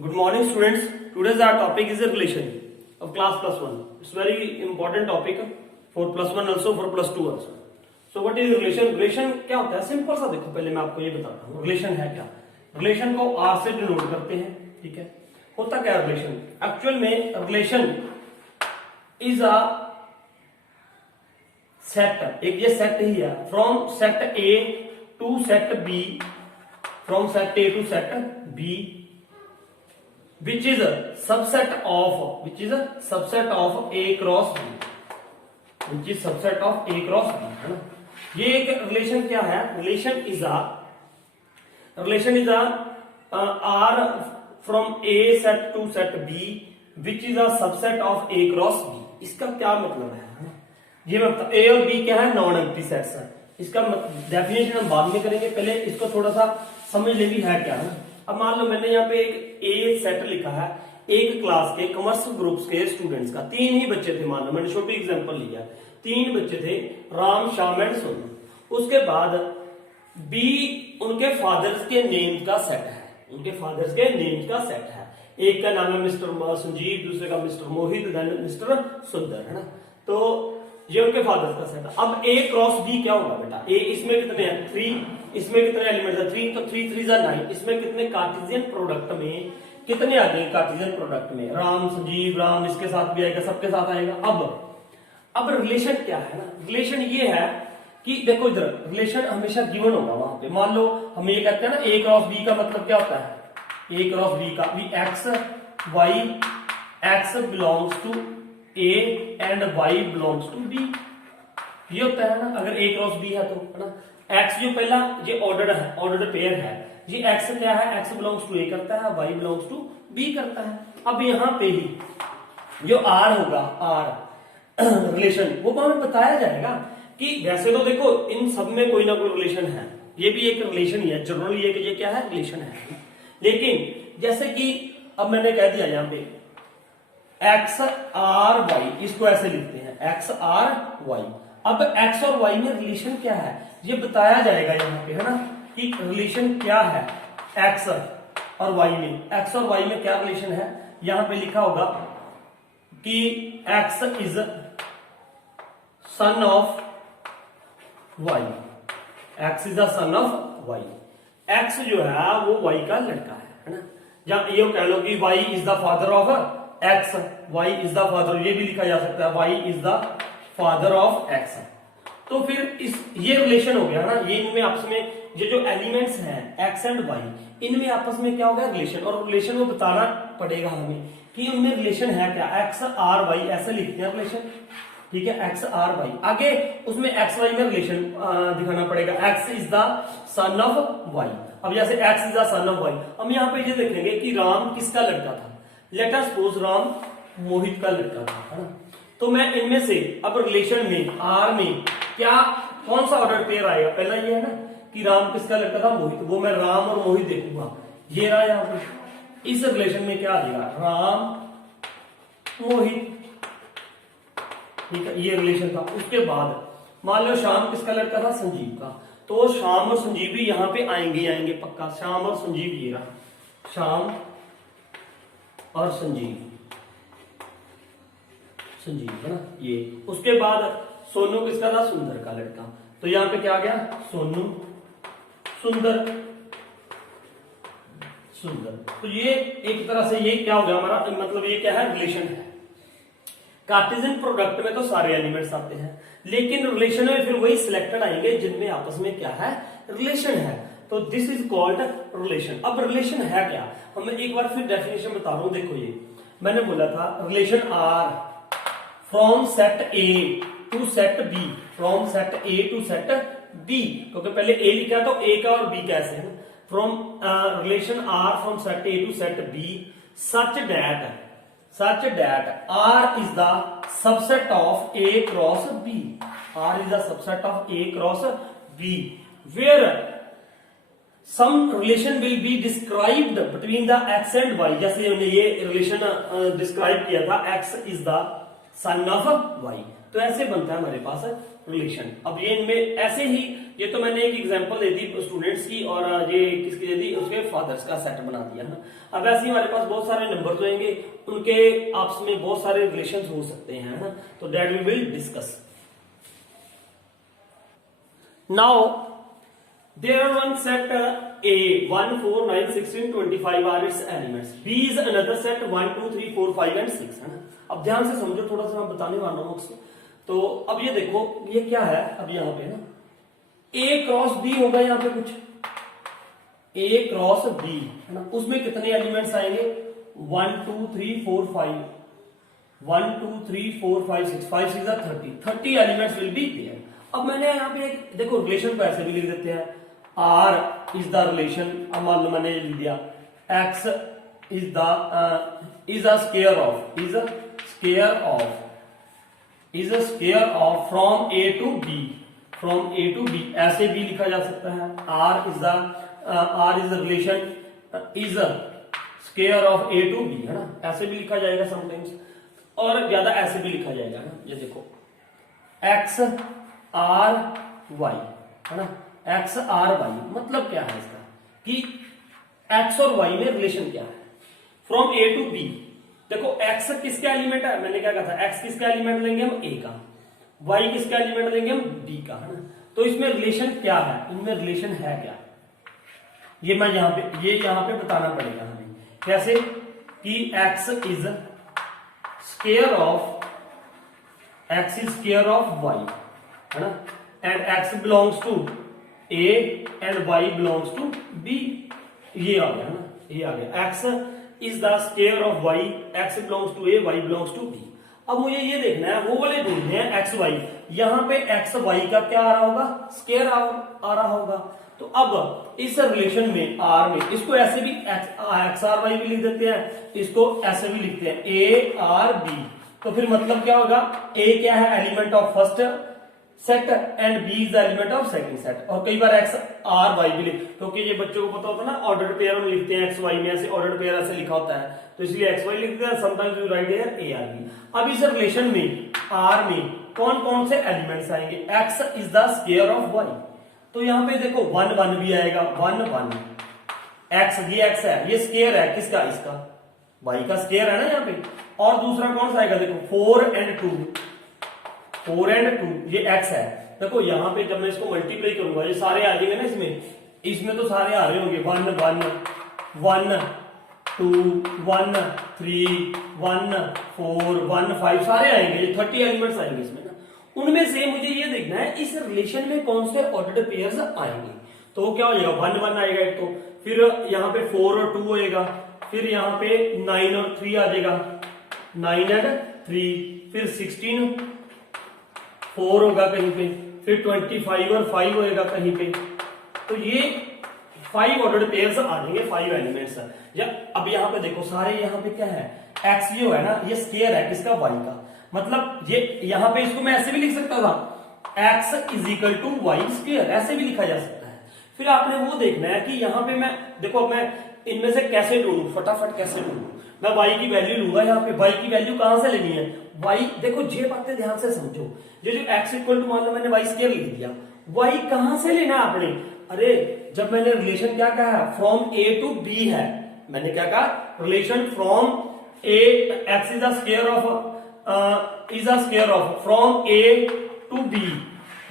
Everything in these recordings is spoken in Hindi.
Good morning, students. Today's our topic is a relation of class plus one. It's very important topic for plus one also, for plus two also. So what is relation? Relation क्या होता है? सिंपल सा देखो, पहले मैं आपको ये बताता हूँ रिलेशन है क्या. रिलेशन को R से डिनोट करते हैं, ठीक है. होता क्या है रिलेशन? एक्चुअल में रिलेशन इज अ सेट, एक ये सेट ही है, from set A to set B, from set A to set B, which is a subset of A cross B, which is subset of A cross B, है ना. ये एक रिलेशन क्या है? Relation is a R from A set to set B, which is a subset of A cross B. इसका क्या मतलब है? ये मतलब A और B क्या है? नॉन एम्प्टी सेट्स है. इसका डेफिनेशन हम बाद में करेंगे, पहले इसको थोड़ा सा समझ ले भी है क्या है. अब मान लो मैंने यहाँ पे एक ए सेट लिखा है, एक क्लास के कॉमर्स ग्रुप्स के स्टूडेंट्स का, तीन ही बच्चे थे. मान लो मैंने छोटी एग्जांपल लिया, तीन बच्चे थे, राम, श्याम एंड सोनू. उसके बाद बी उनके फादर्स के नेम का सेट है, उनके फादर्स के नेम का सेट है. एक का नाम है मिस्टर संजीव, दूसरे का मिस्टर मोहित, देन मिस्टर सुंदर, है ना. तो ये उनके फादर्स का सेट है. अब ए क्रॉस बी क्या होगा बेटा? ए इसमें कितने हैं? 3. इसमें कितने एलिमेंट्स है? 3. तो 3 3 9. इसमें कितने कार्टेशियन प्रोडक्ट में कितने आ गए? कार्टेशियन प्रोडक्ट में राम, संजीव, राम इसके साथ भी आएगा, सबके साथ आएगा. अब रिलेशन क्या है ना? रिलेशन ये है कि देखो इधर रिलेशन हमेशा गिवन होगा वहां पे. मान लो हम ये कहते हैं ना ए क्रॉस बी का मतलब क्या होता है? ए क्रॉस बी का भी X Y, X belongs to A and Y belongs to B, ये होता है ना. अगर ए क्रॉस बी है तो, है ना. एक्स जो पहला ये ऑर्डर्ड है, ऑर्डर्ड पेयर है, ये एक्स क्या है? एक्स बिलोंग्स टू ए करता है, वाई बिलोंग्स टू बी करता है. अब यहां पे ही जो आर होगा, आर रिलेशन, वो हमें बताया जाएगा कि वैसे तो देखो इन सब में कोई ना कोई रिलेशन है, ये भी एक रिलेशन ही है, जरूरी है कि ये क्या है? रिलेशन है. लेकिन जैसे कि अब मैंने कह दिया यहां पे एक्स आर वाई, इसको ऐसे लिखते हैं एक्स आर वाई. अब एक्स और वाई में रिलेशन क्या है ये बताया जाएगा यहाँ पे, है ना, कि रिलेशन क्या है एक्स और वाई में. एक्स और वाई में क्या रिलेशन है? यहां पे लिखा होगा कि X is son of Y, x is the son of Y. X जो है वो वाई का लड़का है ना. या ये कह लो कि Y is the father of X, Y is the father, ये भी लिखा जा सकता है Y is the father of X. तो फिर ये रिलेशन हो गया ना. ये इनमें आपस में ये जो एलिमेंट्स हैं एक्स एंड वाई, इनमें आपस में क्या हो गया? रिलेशन. और रिलेशन को बताना पड़ेगा हमें कि उनमें रिलेशन है क्या. एक्स आर वाई ऐसे लिखते हैं रिलेशन, ठीक है, एक्स आर वाई. आगे उसमें एक्स वाई में रिलेशन दिखाना पड़ेगा. X is the son of Y. अब जैसे X is the son of Y, हम यहाँ पे ये देखेंगे कि राम किसका लड़का था. लेट अस सपोज राम मोहित का लड़का था, है ना. तो मैं इनमें से अब रिलेशन में आर में क्या कौन सा ऑर्डर पेयर आएगा? पहला ये है ना कि राम किसका लड़का था? मोहित. वो मैं राम और मोहित देखूंगा, ये रहा यहाँ पे. इस रिलेशन में क्या आ जाएगा? राम मोहित, ठीक है, ये रिलेशन था. उसके बाद मान लो श्याम किसका लड़का था? संजीव का. तो श्याम और संजीव भी यहाँ पे आएंगे पक्का. श्याम और संजीव, ये रहा श्याम और संजीव, है ना ये. उसके बाद सोनू किसका था? सुंदर का लड़का. तो यहां पे क्या आ गया? सोनू, सुंदर, सुंदर. तो ये एक तरह से ये क्या हो गया हमारा, मतलब ये क्या है? रिलेशन है. कार्टेशियन प्रोडक्ट में तो सारे एलिमेंट्स आते हैं, लेकिन रिलेशन में फिर वही सिलेक्टेड आएंगे जिनमें आपस में क्या है? रिलेशन है. तो दिस इज कॉल्ड रिलेशन. अब रिलेशन है क्या? हम एक बार फिर डेफिनेशन बता रहा हूं. देखो ये मैंने बोला था relation R from set A to set B, from set A to set B, क्योंकि पहले ए लिखा तो ए का और बी का ऐसे है. From relation R from set A to set B such that R is the subset of A cross B, R is the subset of A cross B, where some relation will be described between the X and Y. जैसे हमने ये रिलेशन डिस्क्राइब किया था, X is the son of Y. तो ऐसे बनता है हमारे पास रिलेशन। अब ये इनमें ऐसे ही, ये तो मैंने एक एग्जांपल दे दी स्टूडेंट्स की, और ये किसकी दे दी, उसके फादर्स का सेट बना दिया ना। अब ऐसे ही हमारे पास बहुत सारे नंबर होंगे, उनके आपस में बहुत सारे रिलेशन हो सकते हैं, है ना। तो that we will discuss now. There are one set A 1 4 9 16 25 are its elements. B is another set 1 2 3 4 5 and 6, है ना। अब ध्यान से समझो, थोड़ा सा मैं बताने वाला हूं आपसे। तो अब ये देखो, ये क्या है, अब यहाँ पे ना A क्रॉस B होगा, यहाँ पे कुछ A क्रॉस B है ना, उसमें कितने एलिमेंट्स आएंगे 1 2 3 4 5 1 2 3 4 5 6 5 6 30 एलिमेंट्स विल बी देयर। अब मैंने यहाँ पे एक देखो रिलेशन को ऐसे भी लिख देते हैं, R इज द रिलेशन, अब मान लो मैंने लिख दिया X is a square of from A to B, ऐसे भी लिखा जा सकता है। R is the relation is a square of A to B, है ना, ऐसे भी लिखा जाएगा समटाइम्स, और ज्यादा ऐसे भी लिखा जाएगा ना। ये देखो X R Y, है ना, X R Y मतलब क्या है इसका, कि X और Y में रिलेशन क्या है, फ्रॉम A टू B। देखो X किसका एलिमेंट है, मैंने क्या कहा था, X किसका एलिमेंट लेंगे हम A का, Y किसका एलिमेंट लेंगे हम B का, है ना। तो इसमें रिलेशन क्या है, इनमें रिलेशन है क्या, ये मैं यहाँ पे बताना पड़ेगा हमें। कैसे कि X is square of Y, है ना, and X belongs to A and Y belongs to B। ये आ गया ना, ये आ गया X is the square of Y, X belongs to A, Y belongs to B। अब मुझे ये देखना है, वो वाले ढूंढने हैं X Y, यहाँ पे X Y का क्या आ रहा होगा, स्क्वायर आ रहा होगा। तो अब इस रिलेशन में R में इसको ऐसे भी X R Y भी लिख देते हैं, इसको ऐसे भी लिखते हैं A R B। तो फिर मतलब क्या होगा, A क्या है, element of first set and B is the element of second set. और कई बार X R Y भी लिख, क्योंकि ये बच्चों को पता होता है ना, ऑर्डर्ड पेयर में लिखते हैं X Y में, ऐसे ऑर्डर्ड पेयर ऐसे लिखा होता है, तो इसलिए X Y लिखते हैं, sometimes you right here A R B। अब इस रिलेशन में R में कौन कौन से एलिमेंट्स आएंगे, X is the square of Y, तो यहाँ पे देखो 1 1 भी आएगा, 1 1 X, ये X है, ये स्क्वायर है किसका, इसका Y का स्क्वायर है ना यहाँ पे। और दूसरा कौन सा आएगा, देखो 4 and 2 ये X है। देखो यहाँ पे जब मैं इसको मल्टीप्लाई करूंगा, ये सारे आ जाएंगे ना, इसमें तो सारे आ रहे होंगे 1 1 1 2 1 3 1 4 1 5 सारे आएंगे, ये 30 एलिमेंट्स आएंगे इसमें ना। उनमें से मुझे ये देखना है इस रिलेशन में कौन से ऑर्डर्ड पेयर्स आएंगे। तो क्या हो जाएगा, 1 1 आएगा एक, तो फिर यहाँ पे 4 और 2 होएगा, फिर यहाँ पे 9 और 3 आ जाएगा, 9 and 3, फिर 16 4 होगा कहीं पे, फिर 25 और 5 होएगा कहीं पे। तो ये 5 ऑर्डर्ड पेयर्स आ जाएंगे, 5 एलिमेंट्स। या अब यहाँ पे देखो सारे यहाँ पे क्या है, X जो है ना, ये स्क्वायर है किसका, Y का, मतलब ये यहाँ पे इसको मैं ऐसे भी लिख सकता था, X is equal to Y square, ऐसे भी लिखा जा सकता है। फिर आपने वो देखना है कि यहाँ पे मैं देखो, मैं इनमें से कैसे ढूंढूं, फटाफट कैसे ढूंढूं। मैं Y की वैल्यू लूंगा, यहाँ पे Y की वैल्यू कहां से लेनी है, Y देखो ये बातें ध्यान से समझो, ये जो X इक्वल टू मान लो मैंने Y स्क्वायर लिख दिया, Y कहां से लेना है आपने, अरे जब मैंने रिलेशन क्या कहा है, फ्रॉम A टू B है, मैंने क्या कहा, relation from A, X is a square of from A to B,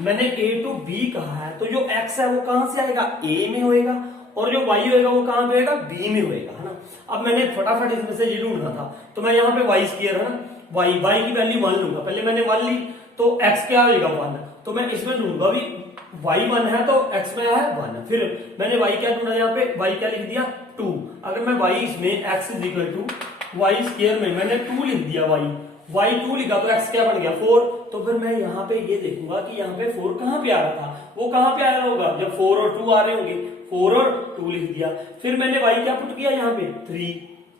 मैंने A टू B कहा है, तो जो X है वो कहां से आएगा, A में होएगा, और जो Y होएगा वो कहां पे होएगा, B में होएगा, है ना। अब मैंने फटाफट इसमें से ये ढूंढना था, तो मैं यहाँ पे Y स्क्वायर है ना, Y की वैल्यू 1 लूंगा, पहले मैंने 1 ली, तो X क्या होगा 1, तो मैं इसमें ढूंढूंगा भी Y 1 है तो X में है 1, फिर मैंने Y क्या ढूंढा, यहाँ पे Y क्या लिख दिया 2, अगर मैं Y इसमें X is equal to Y square में मैंने 2 लिख दिया, Y 2 लिखा तो X क्या बन गया 4, तो फिर मैं यहाँ पे ये देखूंगा कि यहाँ पे 4 कहाँ पे आ रहा था, वो कहाँ पे आया होगा, जब 4 और 2 आ रहे होंगे, 4 और 2 लिख दिया, फिर मैंने Y क्या पुट किया यहाँ पे 3,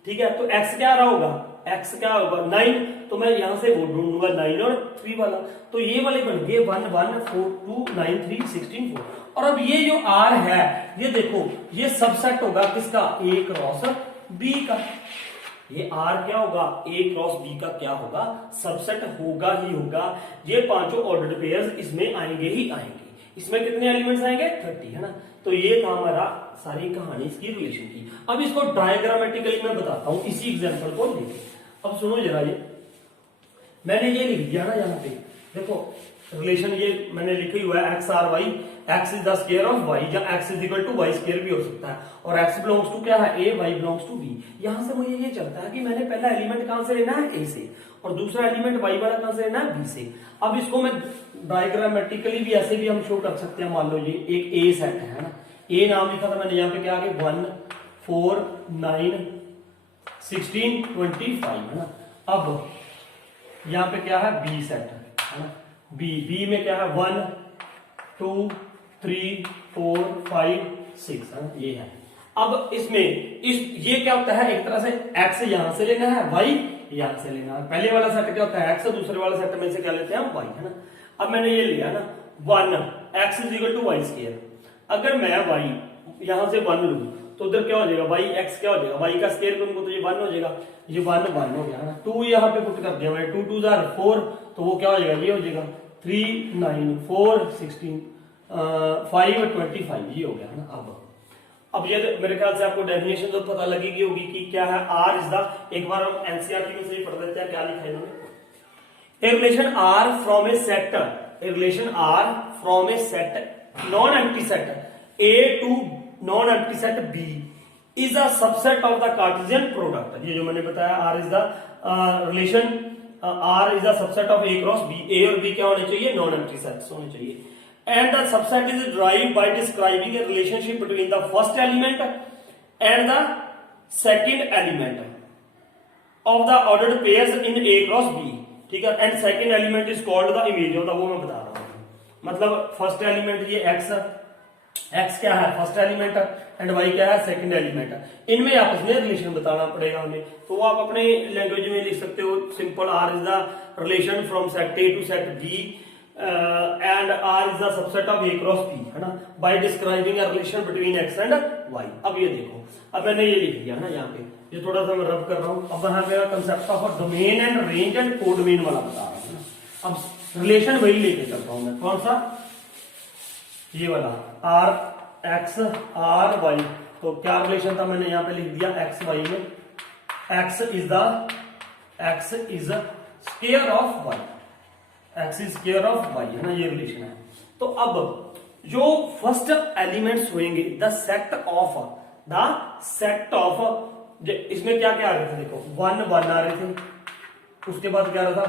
ठीक है, तो X क्या आ रहा होगा, X क्या होगा 9, तो मैं यहां से वो ढूंढूंगा 9 और 3 वाला, तो ये वाले बन गए 1 1 4 2 9 3 16 4। और अब ये जो R है, ये देखो ये सबसेट होगा किसका, A क्रॉस B का, ये आर क्या होगा, ए क्रॉस बी का क्या होगा, सबसेट होगा ही होगा। ये पांचों ऑर्डर्ड पेयर्स इसमें आएंगे ही आएंगे। इसमें कितने एलिमेंट्स आएंगे, 30, है ना। तो ये था हमारा सारी कहानी इसकी रिलेशन की। अब इसको डायग्रामेटिकली मैं बताता हूं इसी एग्जांपल को लेके। अब सुनो जरा, ये मैंने ये लिख दिया ना यहाँ पे, देखो रिलेशन ये मैंने लिखी हुआ है x R y, x is the square of y, या x is equal to Y square भी हो सकता है, और एक्स बिलोंग्स टू क्या है, ए, वाई बिलोंग्स टू बी। यहां से मुझे ये चलता है कि मैंने पहला एलिमेंट कहां से लेना है, ए से, और दूसरा एलिमेंट वाई वाला कहां से लेना है, बी से। अब इसको मैं डायग्रामेटिकली भी ऐसे भी हम शो कर सकते हैं। मान लो ये एक ए सेट है ना, ए नाम लिखा था मैंने यहाँ पे, क्या आगे 1 4 9 16 25, है ना। अब यहाँ पे क्या है, बी सेट है ना, बी में क्या है 1 2 3 4 5 6, है ना, ये है। अब इसमें ये क्या होता है, एक तरह से एक्स यहां से लेना है, वाई यहां से लेना है। पहले वाला सेट क्या होता है एक्स, दूसरे वाला सेट में से क्या लेते हैं हम, वाई, है ना। अब मैंने ये लिया ना 1 X is equal to Y square. अगर मैं वाई यहां से 1 लूं तो उधर क्या हो जाएगा, वाई एक्स क्या हो जाएगा, वाई का स्क्वायर करूंगा तो ये 1 हो जाएगा, ये 1 हो गया, है ना। 2 यहाँ पे पुट कर दिया मैंने, 2 2 4, तो वो क्या हो जाएगा, ये हो जाएगा 3 9 4 16 5 25, ये हो गया, है ना। अब ये मेरे ख्याल से आपको डेफिनेशन तो पता लगेगी होगी कि क्या है, आर इज द, एक बार हम एनसीईआरटी में से ही पढ़ लेते हैं क्या लिखा है इन्होंने। A relation R from a set, a relation R from a set non empty set A to non empty set B is a subset of the Cartesian product. ये जो मैंने बताया, R is the relation, R is the subset of A cross B. A और बी क्या होने चाहिए, नॉन एम्प्टी सेट्स होने चाहिए। And the subset is derived by describing a relationship between the first element and the second element of the ordered pairs in A cross B, ठीक है। And second element is called the image of the, वो मैं बता रहा हूँ। मतलब फर्स्ट एलिमेंट ये x क्या है, फर्स्ट एलिमेंट, एंड y क्या है, सेकंड एलिमेंट। इनमें आपस में रिलेशन बताना पड़ेगा हमें। तो आप अपने लैंग्वेज में लिख सकते हो simple, R is the relation from set A to set B and R is the subset of A cross B, है ना, by describing a relation between X and Y। अब ये देखो, अब मैंने ये लिख दिया ना यहाँ पे, ये थोड़ा सा मैं रब कर रहा हूँ। अब यहाँ पे concept of domain and range and codomain वाला बता रहा हूँ ना। अब रिलेशन वही लेके चलता हूँ मैं, कौन सा, ये वाला R X R Y। तो क्या रिलेशन था, मैंने यहाँ पे लिख दिया X Y में, X is square of Y, X is square of Y, है ना, ये रिलेशन है। तो अब जो फर्स्ट एलिमेंट्स होंगे, द सेट ऑफ इसमें क्या क्या आ रहे थे, देखो 1 1 आ रहे थे, उसके बाद क्या आ रहा था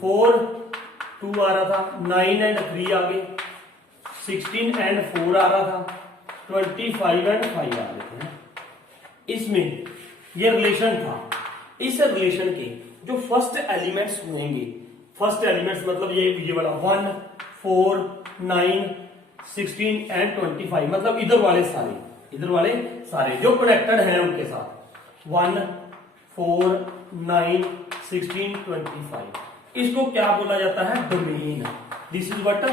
4 2 आ रहा था, 9 एंड 3 आ गए, 16 एंड 4 आ रहा था, 25 एंड 5 आ रहे थे। इसमें ये रिलेशन था। इस रिलेशन के जो फर्स्ट एलिमेंट्स होंगे, फर्स्ट एलिमेंट्स मतलब ये वाला 1 4 9 16 एंड 25, मतलब इधर वाले सारे जो कनेक्टेड हैं उनके साथ 1 4 9 16 25, इसको क्या बोला जाता है, domain. This is what,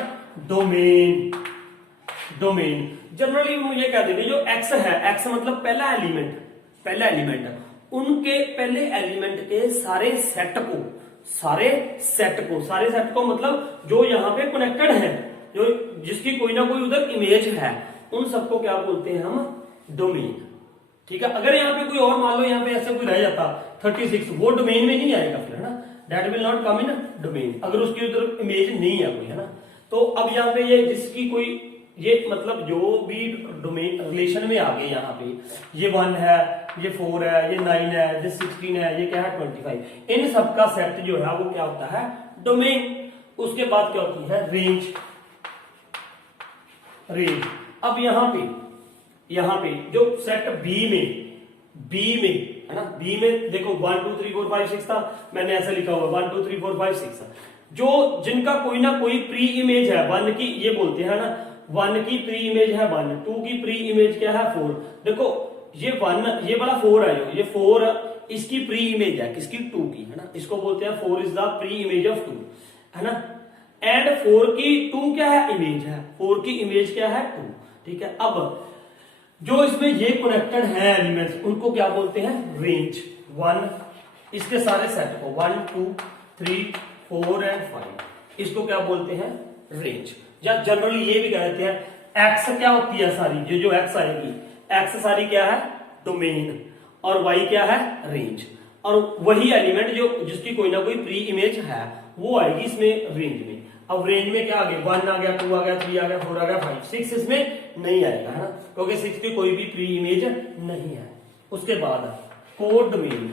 domain. Generally मुझे क्या देंगे, जो एक्स है, एक्स मतलब पहला एलिमेंट, उनके पहले एलिमेंट के सारे सेट को मतलब जो यहाँ पे कनेक्टेड है, जो जिसकी कोई ना कोई उधर इमेज है, उन सबको क्या बोलते हैं हम, डोमेन। ठीक है। अगर यहाँ पे कोई और मान लो यहाँ पे ऐसे कोई रह जाता 36, वो डोमेन में नहीं आएगा फिर, है ना, that will not come in domain, अगर उसकी उधर इमेज नहीं है कोई, है ना। तो अब यहाँ पे ये जिसकी कोई, ये मतलब जो भी डोमेन रिलेशन में आ गए, यहाँ पे ये 1 है, ये 4 है, ये 9 है, ये 16 है, ये क्या है 25, इन सबका सेट जो है वो क्या होता है, डोमेन। उसके बाद क्या होती है, रेंज। अब यहाँ पे जो सेट बी में है ना, बी में देखो 1 2 3 4 5 6 था, मैंने ऐसा लिखा हुआ 1 2 3 4 5 6, जो जिनका कोई ना कोई प्री इमेज है 1 की, ये बोलते हैं ना 1 की प्री इमेज है 1, 2 की प्री इमेज क्या है 4। देखो ये 1, ये वाला 4 है, ये 4 इसकी प्री इमेज है किसकी, 2 की, है ना, इसको बोलते हैं 4 is the pre image of 2, है ना। एंड 4 की 2 क्या है, इमेज है, 4 की इमेज क्या है 2, ठीक है। अब जो इसमें ये कनेक्टेड है एलिमेंट्स उनको क्या बोलते हैं, रेंज। 1 इसके सारे सेट को 1 2 3 4 एंड 5 इसको क्या बोलते हैं, रेंज। या जनरली ये भी कहते हैं एक्स क्या होती है सारी, ये जो एक्स आएगी, एक्स सारी क्या है, डोमेन, और वाई क्या है, रेंज। और वही एलिमेंट जो जिसकी कोई ना कोई प्री इमेज है वो आएगी इसमें रेंज में। अब रेंज में क्या आ गया, 1 आ गया, 2 आ गया, 3 आ गया, 4 आ गया, 5 6 इसमें नहीं आएगा, है ना, क्योंकि 6 की कोई भी प्री इमेज नहीं है। उसके बाद कोड मेन।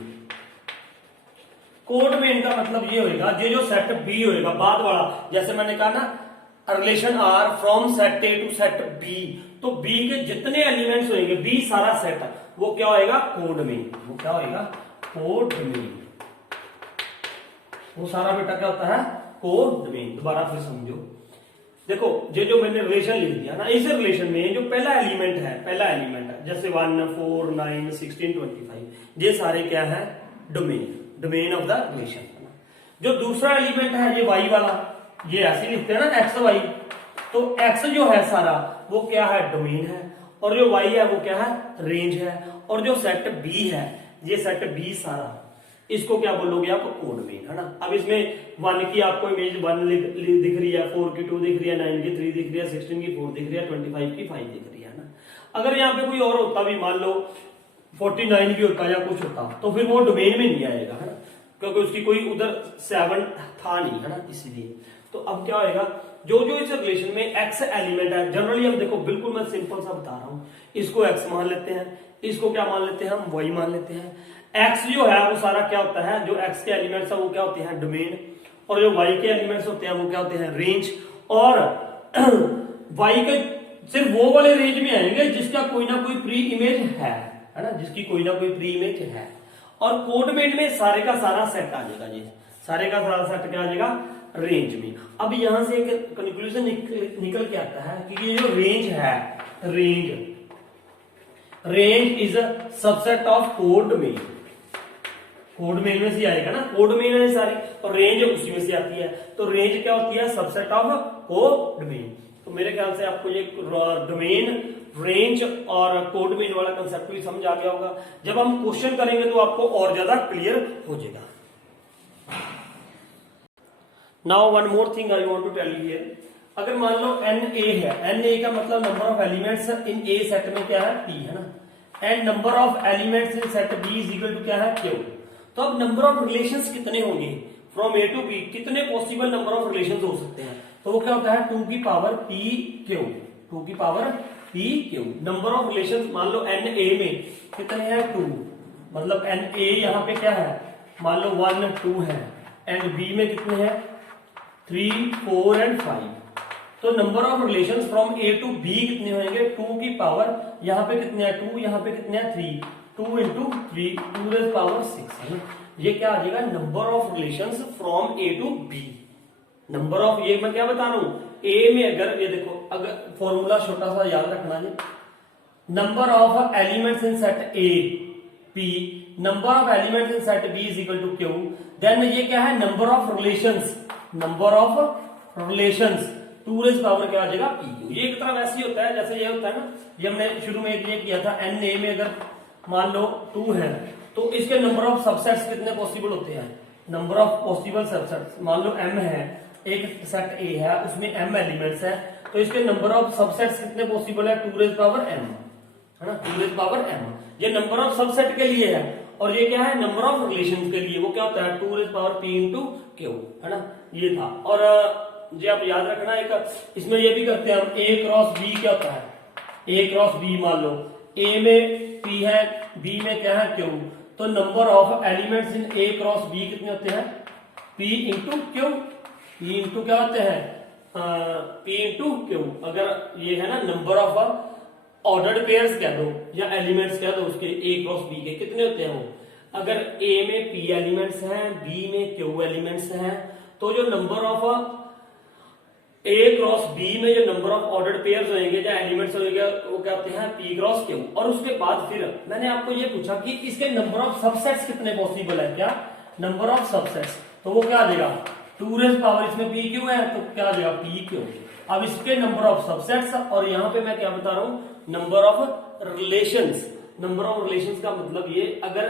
कोड मेन का मतलब ये होगा, ये जो सेट बी होगा बाद वाला, जैसे मैंने कहा ना relation R from set A to set B, तो बी के जितने एलिमेंट्स होंगे, बी सारा सेट, वो क्या होएगा, कोड मेन। वो क्या होएगा, कोड मेन। वो सारा बेटा क्या होता है, कोड मेन। दोबारा फिर समझो, देखो ये जो मैंने रिलेशन लिख दिया ना, इस रिलेशन में जो पहला एलिमेंट है जैसे 1 4 9 16 25 ये सारे क्या है, डोमेन ऑफ द रिलेशन। जो दूसरा एलिमेंट है ये वाई वाला, ये ऐसे लिखते हैं ना एक्स वाई, तो एक्स जो है सारा वो क्या है, डोमेन है, और जो वाई है वो क्या है, रेंज है। और जो सेट बी है, ये सेट बी सारा, इसको क्या बोलोगे आप, कोड मेन, है ना। अब इसमें 1 की आपको इमेज 1 दिख रही है, 4 की 2 दिख रही है, 9 की 3 दिख रही है, 16 की 4 दिख रही है, 25 की 5 दिख रही है ना। अगर यहाँ पे कोई और होता भी, मान लो 49 भी होता या कुछ होता, तो फिर वो डोमेन में नहीं आएगा, है ना, क्योंकि उसकी कोई उधर 7 था नहीं, है ना, इसलिए। तो अब क्या होएगा, जो जो इस रिलेशन में एक्स एलिमेंट है, जनरली हम देखो बिल्कुल मैं सिंपल सा बता रहा हूं, इसको एक्स मान लेते हैं, इसको क्या मान लेते हैं हम, वाई मान लेते हैं। एक्स जो है वो सारा क्या होता है, जो एक्स के एलिमेंट्स है वो क्या होते हैं, डोमेन, और जो वाई के एलिमेंट्स होते हैं वो क्या होते हैं, रेंज। और वाई के सिर्फ वो वाले रेंज में आएंगे जिसका कोई ना कोई प्री इमेज है ना, जिसकी कोई ना कोई प्री इमेज है। और कोड मेन में सारे का सारा सेट आ जाएगा जी, सारे का सारा सेट क्या आ जाएगा, रेंज में। अब यहां से एक कंक्लूजन निकल के आता है कि ये जो रेंज है, range is a subset of code main. Code main में से आएगा ना, कोड मेन है सारी, और रेंज उसी में से आती है। तो रेंज क्या होती है, सबसेट ऑफ कोड मेन। तो मेरे ख्याल से आपको ये डोमेन, रेंज और कोड मेन वाला कंसेप्ट भी समझ आ गया होगा। जब हम क्वेश्चन करेंगे तो आपको और ज्यादा क्लियर हो जाएगा। Now one more thing I want to tell you here, अगर मान लो एन ए है, एन ए का मतलब number of elements in A set में क्या है, पी, है ना, and number of elements in set B is equal to क्या है, क्यू। तो अब नंबर ऑफ रिलेशंस कितने होंगे फ्रॉम ए टू बी, कितने पॉसिबल नंबर ऑफ रिलेशंस हो सकते हैं, तो वो क्या होता है 2 की पावर पी क्यू, 2 की power P Q. Number of relations मान लो एन ए में कितने हैं, 2, मतलब एन ए यहाँ पे क्या है, मान लो 1 2 है, एंड बी में कितने हैं 3 4 एंड 5। तो number of relations from A to B कितने होंगे, 2 की पावर यहाँ पे कितने हैं 2, यहाँ पे कितने हैं 3, 2 इंटू 3 2 रेज पावर 6, है ना। ये क्या आ जाएगा, number of relations from A to B. Number of, ये मैं क्या बता रहा हूं, ए में अगर ये देखो, अगर फॉर्मूला छोटा सा याद रखना है, number of elements in set A P, number of elements in set B is equal to Q, then ये क्या है, number of relations, number of relations 2 raise power क्या आ जाएगा पी क्यू। ये एक तरह वैसे ही होता है जैसे ये होता है ना, ये हमने शुरू में ये किया था, एन ए में अगर मान लो 2 है तो इसके नंबर ऑफ सबसेट्स कितने पॉसिबल होते हैं, नंबर ऑफ पॉसिबल सबसेट्स, मान लो m है, एक सेट A है उसमें m एलिमेंट्स है, तो इसके नंबर ऑफ सबसेट्स कितने पॉसिबल है, 2 रेज पावर m, है ना, 2 रेज पावर m। ये नंबर ऑफ सबसेट के लिए है, और ये क्या है, नंबर ऑफ रिलेशंस के लिए, वो क्या होता है 2 raise power p into Q, है ना, ये था। और ये आप याद रखना, एक इसमें ये भी करते हैं हम, a क्रॉस b क्या होता है, a क्रॉस b, मान लो a में p है, b में क्या है q, तो number of elements in a cross b कितने होते हैं, p into Q, p into क्या होते हैं, p इंटू क्यू। अगर ये है ना नंबर ऑफ ऑर्डर्ड पेयर्स कह दो या एलिमेंट्स कह दो उसके a क्रॉस b के, कितने होते हैं वो, अगर a में p एलिमेंट्स हैं, b में q एलिमेंट्स हैं, तो जो number of A cross B में जो नंबर ऑफ ऑर्डर्ड पेयर्स होंगे या एलिमेंट्स होंगे वो क्या होते हैं P क्रॉस Q। और उसके बाद फिर मैंने आपको ये पूछा कि इसके नंबर ऑफ सबसेट्स कितने पॉसिबल है, क्या नंबर ऑफ सबसेट्स, तो वो क्या आ जाएगा 2 रेज पावर, इसमें P Q है तो क्या आ जाएगा P Q। अब इसके नंबर ऑफ सबसेट्स, और यहाँ पे मैं क्या बता रहा हूँ, number of relations, number of relations का मतलब ये, अगर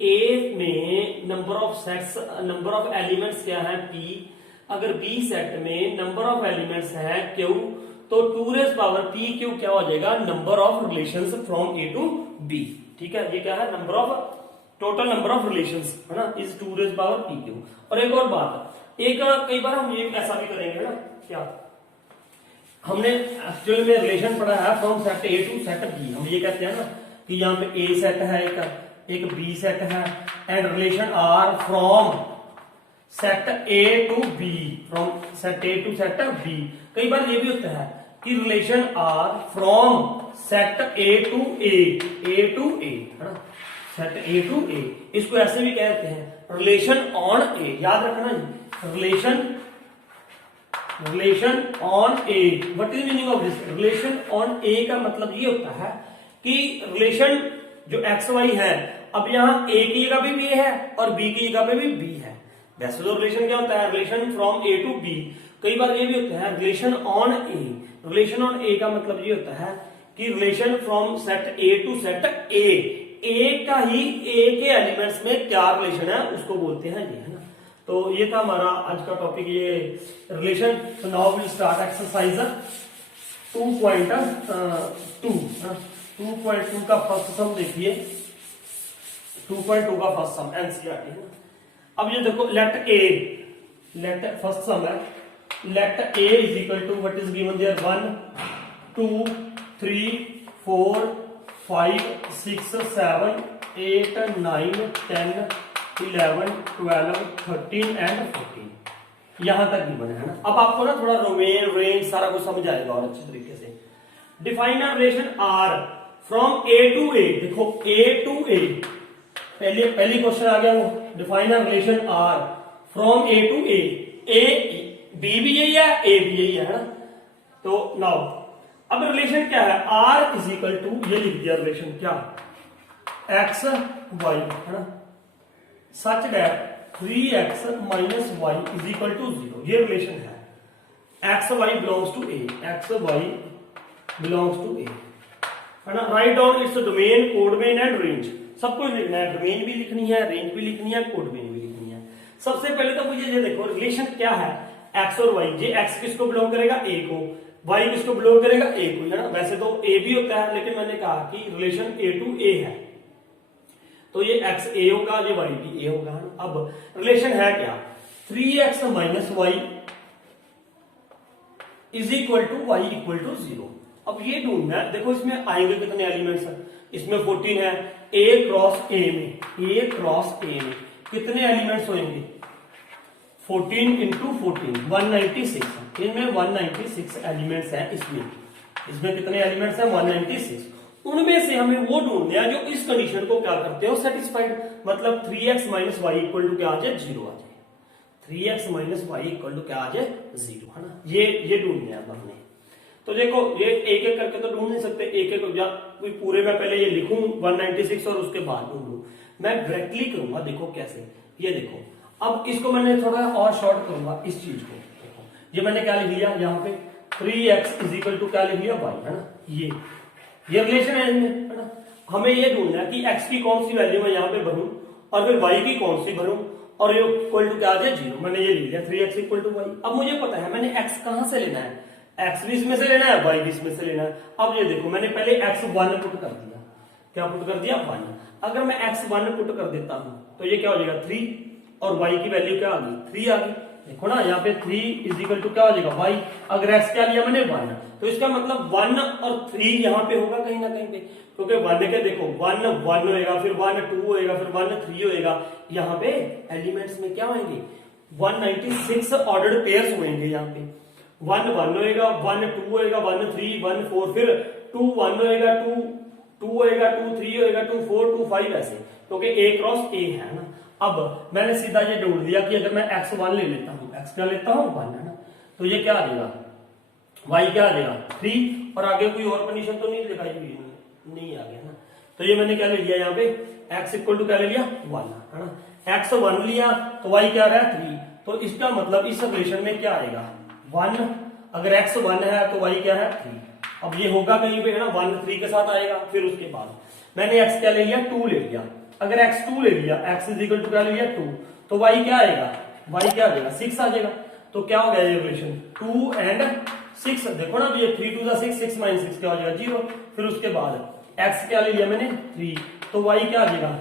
ए में number of sets, number of elements क्या है p, अगर बी सेट में नंबर ऑफ एलिमेंट्स है q, तो 2 रेज पावर p q क्या हो जाएगा, number of relations from A to B. ठीक है, ये क्या है, number of, total number of relations है ना, is 2 raise power p q। और एक और बात, एक कई बार हम ये ऐसा भी करेंगे ना, क्या हमने एक्चुअल में रिलेशन पढ़ा है from set A to set B. हम ये कहते हैं ना कि यहाँ पे ए सेट है, एक बी सेट है, and relation R from set A to B, from set A to set B. कई बार ये भी होता है कि relation R from set A to A to A, है ना, सेट ए टू ए। इसको ऐसे भी कहते हैं रिलेशन ऑन ए, याद रखना जी, relation on A. What is meaning of this, relation on A का मतलब ये होता है कि रिलेशन जो एक्स वाई है, अब यहाँ ए की जगह पे भी ए है और बी की जगह पे भी बी है। वैसे तो रिलेशन क्या होता है, relation from A to B. कई बार ये भी होता है relation on A. Relation on A का मतलब ये होता है कि relation from set A to set A का ही ए के एलिमेंट्स में क्या रिलेशन है उसको बोलते हैं ये, है ना। तो ये था हमारा आज का टॉपिक, ये रिलेशन। तो नाउ विल स्टार्ट एक्सरसाइज 2.2। 2.2 का फर्स्ट सम देखिए, 2.2 का फर्स्ट सम एनसीईआरटी है। अब ये देखो, लेट फर्स्ट सम है, let a is equal to what is given there 1 2 3 4 5 6 7 8 9 10 11 12 13 and 14, यहां तक गिवन है ना। अब आपको ना थोड़ा डोमेन रेंज सारा कुछ समझ आएगा और अच्छे तरीके से। Define a relation R from A to A. देखो ए टू ए, पहली क्वेश्चन आ गया वो, define a relation R from A to A B भी यही है, ए भी यही है ना। तो नाउ अब रिलेशन क्या है, आर इज इक्वल टू, ये लिख दिया रिलेशन क्या, एक्स वाई, है ना, such that 3x minus Y is equal to 0। ये रिलेशन है, x y belongs to A, x y belongs to A, है ना। Write down its domain, codomain and range, सब कुछ लिखना है, डोमेन भी लिखनी है, रेंज भी लिखनी है, कोडमेन भी लिखनी है। सबसे पहले तो मुझे ये देखो, रिलेशन क्या है, एक्स और वाई। ये एक्स किसको बिलोंग करेगा, ए को, वाई किसको बिलोंग करेगा, ए को, है ना। वैसे तो ए भी होता है, लेकिन मैंने कहा कि रिलेशन ए टू ए है, तो ये एक्स ए होगा, ये वाई भी ए होगा, है ना। अब रिलेशन है क्या, 3x minus Y is equal to Y equal to 0। अब ये ढूंढना है, देखो इसमें आएंगे कितने एलिमेंट्स हैं, इसमें 14 है, ए क्रॉस ए में कितने एलिमेंट्स होंगे, 14 इंटू 14 196, इनमें 196 एलिमेंट्स हैं। इसमें कितने एलिमेंट्स हैं, 196। उनमें से हमें वो ढूंढना है जो इस कंडीशन को क्या करते हो, सेटिस्फाइड, मतलब 3x minus Y equal to क्या आ जाए, 0 आ जाए। 3x minus Y equal to क्या आ जाए, 0, है ना। ये ढूंढना है हमने। तो देखो ये एक एक करके तो ढूंढ नहीं सकते, एक एक या कोई पूरे में पहले ये लिखूं 196 और उसके बाद ढूंढूं, मैं डायरेक्टली करूंगा। देखो कैसे, ये देखो, अब इसको मैंने थोड़ा और शॉर्ट करूंगा इस चीज को। देखो ये मैंने क्या लिख लिया, यहाँ पे 3x इज इक्वल टू क्या लिख लिया, y, है ना। ये रिलेशन है इनमें, है ना। हमें ये ढूंढना है कि x की कौन सी वैल्यू मैं यहाँ पे भरूं और फिर y की कौन सी भरूं, और ये इक्वल टू क्या आ जाए, 0। मैंने ये लिख लिया 3x इक्वल टू y। अब मुझे पता है मैंने x कहां से लेना है, x भी इसमें से लेना है, y भी इसमें से लेना है। अब ये देखो मैंने पहले x1 पुट कर दिया, क्या पुट कर दिया, 1। अगर मैं x1 पुट कर देता हूं तो ये क्या हो जाएगा, 3, और y की वैल्यू क्या आ गई, 3 आ गई। देखो ना यहाँ पे 3 इज इक्वल टू क्या हो जाएगा, y। अगर x क्या लिया मैंने, 1, तो इसका मतलब 1 और 3 यहाँ पे होगा कहीं ना कहीं पे, क्योंकि 1 के देखो 1 1 होएगा, फिर 1 2 होएगा, फिर 1 3 होएगा। यहाँ पे एलिमेंट्स में क्या होंगे, 196 ऑर्डर्ड पेयर्स होंगे। यहाँ पे 1 1 होएगा, 1 2 होएगा, 1 3 1 4, फिर 2 1 होएगा, 2 2 होएगा, 2 3 होएगा, 2 4 2 5 ऐसे, क्योंकि a क्रॉस a है ना। अब मैंने सीधा ये ढूंढ दिया कि अगर मैं x1 ले लेता हूं, x क्या लेता हूं, 1, है ना, तो ये क्या आ जाएगा, y क्या आ जाएगा, 3, और आगे कोई और कंडीशन तो नहीं दिखाई हुई, नहीं आ गया ना। तो ये मैंने क्या ले लिया, यहाँ पे x इक्वल टू क्या ले लिया, 1, है ना। x1 लिया तो y क्या रहा है, 3। तो इसका मतलब इस रिलेशन में क्या आएगा, 1, अगर x1 है तो y क्या है, 3। अब ये होगा कहीं पे है ना 1 3 के साथ आएगा। फिर उसके बाद मैंने x क्या ले लिया 2 ले लिया। अगर x 2 ले लिया x इज इक्वल टू क्या ले लिया 2, तो y क्या आएगा, y क्या आ जाएगा 6 आ जाएगा। तो क्या हो गया ये रिलेशन 2 एंड 6, देखो ना ये 3 2 6 6 माइनस 6 क्या हो जाएगा 0। फिर उसके बाद x क्या ले लिया मैंने 3, तो y क्या आ जाएगा